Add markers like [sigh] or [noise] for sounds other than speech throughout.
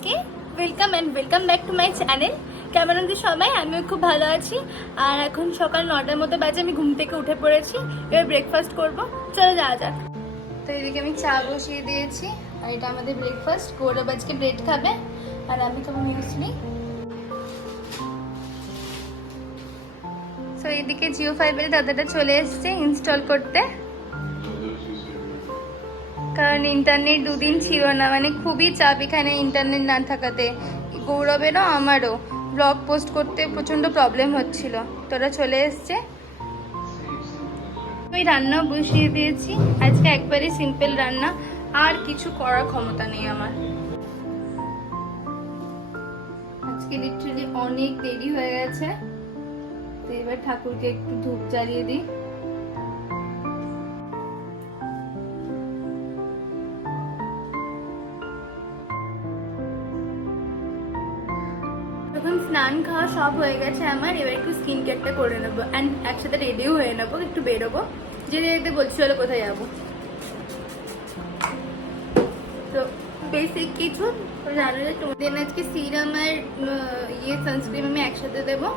সবাইকে welcome and welcome back to my channel কেমন আছি সবাই? আমিও খুব ভালো আছি। আর এখন সকাল নটার মতো বাজে, আমি ঘুম থেকে উঠে পড়েছি। এবার ব্রেকফাস্ট করব। চলো যাওয়া যাক। তো এদিকে আমি চা বসিয়ে দিয়েছি। আর এটা আমাদের ব্রেকফাস্ট গৌরব আজকে ব্রেড খাবে। আর আমি খাব মিউসলি তো এদিকে জিও ফাইভের দাদাটা চলে এসেছে ইনস্টল করতে। কারণ ইন্টারনেট দুদিন ছিল না। মানে খুবই চাপ এখানে ইন্টারনেট না থাকাতে। গৌরবেরও, আমারও। ব্লগ পোস্ট করতে প্রচণ্ড প্রবলেম হচ্ছিল। তোরা চলে এসছে? আমি রান্না বসিয়ে দিয়েছি। আজকে একবারই সিম্পল রান্না। আর কিছু করার ক্ষমতা নেই আমার। আজকে লিটারালি অনেক দেরি হয়ে গেছে। তো এবার ঠাকুরকে একটু ধূপ জ্বালিয়ে দিই। এখন স্নান খাওয়া সব হয়ে গেছে আমার, এবার একটু স্কিন কেয়ারটা করে নেব। অ্যান্ড একসাথে রেডিও হয়ে নেব, একটু বেরোবো। যেতে যেতে বলছি, চলো কোথায় যাব? তো বেসিক কিছু, জানো যে তোমাদের আজকে সিরাম আর ইয়ে সানস্ক্রিন আমি একসাথে দেবো।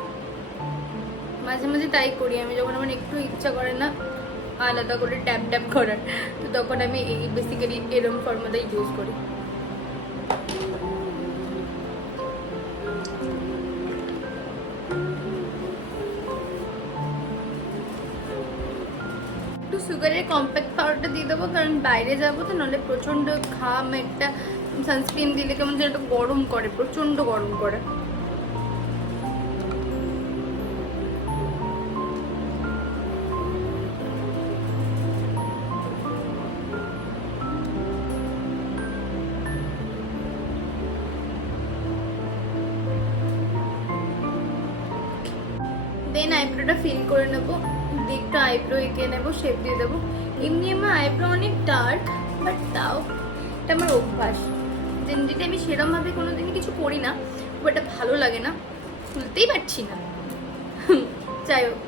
মাঝে মাঝে তাই করি, আমি যখন আমার একটু ইচ্ছা করে না, আলাদা করে ট্যাপ ট্যাপ করার, তো তখন আমি এই বেসিক্যালি এরম ফর্মাটাই ইউজ করি। সুগারের কম্প্যাক্ট পাউডারটা দিয়ে দেবো, কারণ বাইরে যাব তো নাহলে প্রচণ্ড ঘাম, একটা সানস্ক্রিন দিলে কেমন যেন গরম করে, প্রচণ্ড গরম করে। দেন আইব্রোটা ফিল করে নেব। দিয়ে একটু আইব্রো এঁকে নেব শেপ দিয়ে দেবো। এমনি আমার আইব্রো অনেক ডার্ক বাট তাও এটা আমার অভ্যাস। জেনারেলি আমি সেরমভাবে কোনো দিনই কিছু করি না, খুব একটা ভালো লাগে না, খুলতেই পারছি না। যাই হোক।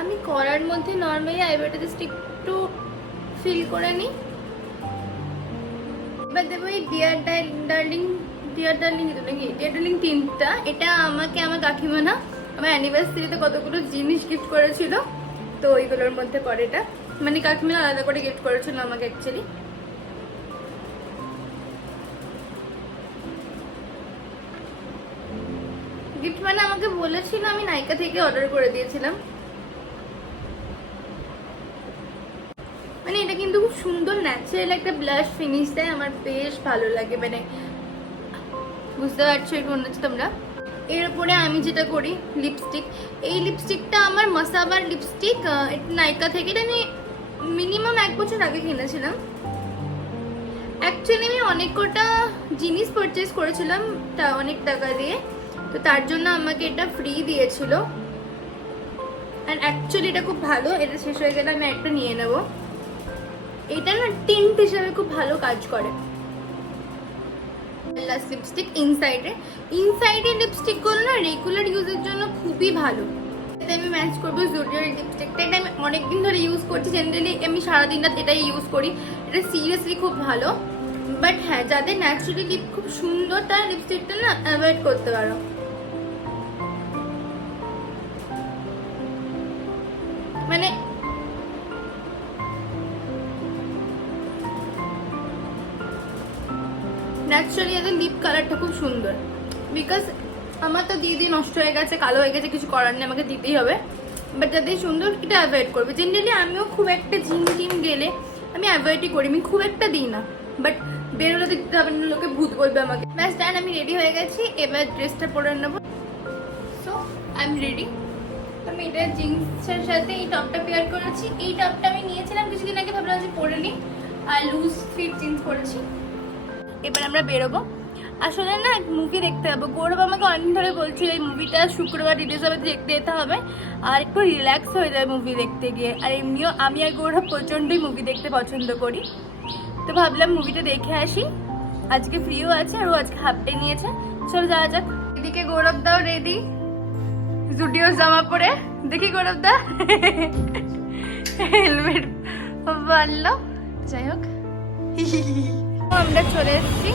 আমি করার মধ্যে নর্মালি আইব্রোটা জাস্ট একটু ফিল করে নিই। এবার দেবো এই ডিয়ার ডার্লিং ডিয়ার ডার্লিং এটা নাকি? ডিয়ার ডার্লিং তিনটা। এটা আমাকে, আমার কাকিমা না, আমার অ্যানিভার্সারিতে কতগুলো জিনিস গিফট করেছিল। তো ওইগুলোর মধ্যে পড়ে এটা। মানে কাকিমা আলাদা করে গিফট করেছিল আমাকে অ্যাকচুয়ালি গিফট মানে আমাকে বলেছিল, আমি নাইকা থেকে অর্ডার করে দিয়েছিলাম। মানে এটা কিন্তু খুব সুন্দর ন্যাচারাল একটা ব্লাশ ফিনিশ দেয়। আমার বেশ ভালো লাগে মানে বুঝতে পারছ মনে হচ্ছে তোমরা? এরপরে আমি যেটা করি লিপস্টিক এই লিপস্টিকটা আমার মাসাবার লিপস্টিক নাইকা থেকে, এটা আমি মিনিমাম এক বছর আগে কিনেছিলাম। অ্যাকচুয়ালি আমি অনেক কটা জিনিস পারচেস করেছিলাম, তা অনেক টাকা দিয়ে। তো তার জন্য আমাকে এটা ফ্রি দিয়েছিল। অ্যান্ড অ্যাকচুয়ালি এটা খুব ভালো, এটা শেষ হয়ে গেলে আমি একটা নিয়ে নেব। এটা না টিন্ট হিসাবে খুব ভালো কাজ করে। লিপস্টিক ইনসাইডে ইনসাইডে লিপস্টিকগুলো না রেগুলার ইউজের জন্য খুবই ভালো। এতে আমি ম্যাচ করব জুডিওর লিপস্টিকটা এটা আমি অনেকদিন ধরে ইউজ করছি। জেনারেলি আমি সারাদিন রাত এটাই ইউজ করি। এটা সিরিয়াসলি খুব ভালো। বাট হ্যাঁ যাদের ন্যাচারালি লিপ খুব সুন্দর তারা লিপস্টিকটা না অ্যাভয়েড করতে পারো। ন্যাচারালি এদের লিপ কালারটা খুব সুন্দর। বিকজ আমার তো দিয়ে নষ্ট হয়ে গেছে, কালো হয়ে গেছে, কিছু করার নেই, আমাকে দিতেই হবে। বাট যাদের সুন্দর এটা অ্যাভয়েড করবে। জেনারেলি আমিও খুব একটা জিম টিম গেলে আমি অ্যাভয়েডই করি। আমি খুব একটা দিই না। বাট বেরোলে দিতে হবে না, লোকে ভূত বলবে আমাকে। ব্যাস ডান আমি রেডি হয়ে গেছি। এবার ড্রেসটা পরে নেব। সো আই এম রেডি আমি এটা জিন্সের সাথে এই টপটা পেয়ার করেছি। এই টপটা আমি নিয়েছিলাম, কিছুদিন আগে ভাবলাম যে পরে নিই। আর লুজ ফিট জিন্স পরেছি। এবার আমরা বেরোবো। আসলে না মুভি দেখতে যাব। গৌরব আমাকে অনেকদিন ধরে বলছিল, এই মুভিটা শুক্রবার রিলিজ হবে দেখতে যেতে হবে। আর একটু রিল্যাক্স হয়ে যাবে মুভি দেখতে গিয়ে। আর এমনিও আমি আর গৌরব প্রচণ্ডই মুভি দেখতে পছন্দ করি। তো ভাবলাম মুভিটা দেখে আসি। আজকে ফ্রিও আছে আর ও আজকে হাফ ডে নিয়েছে। চলো যাওয়া যাক। এদিকে গৌরব দাও রেডি জুডিও জামা পরে। দেখি গৌরব দা হেলমেট [laughs] বানলো যাই হোক। [laughs] আমরা চলে এসেছি।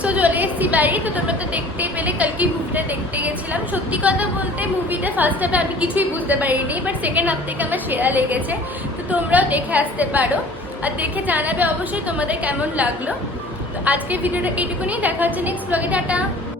সো চলে এসেছি বাড়ি। তো তোমরা তো দেখতেই পেলে কালকে মুভিটা দেখতে গেছিলাম। সত্যি কথা বলতে মুভিটা ফার্স্ট হাফে আমি কিছুই বুঝতে পারিনি বাট সেকেন্ড হাফ থেকে আমার সেরা লেগেছে। তো তোমরাও দেখে আসতে পারো। আর দেখে জানাবে অবশ্যই তোমাদের কেমন লাগল। তো আজকের ভিডিওটা এইটুকুনি দেখা হচ্ছে নেক্সট ব্লগে টাটা!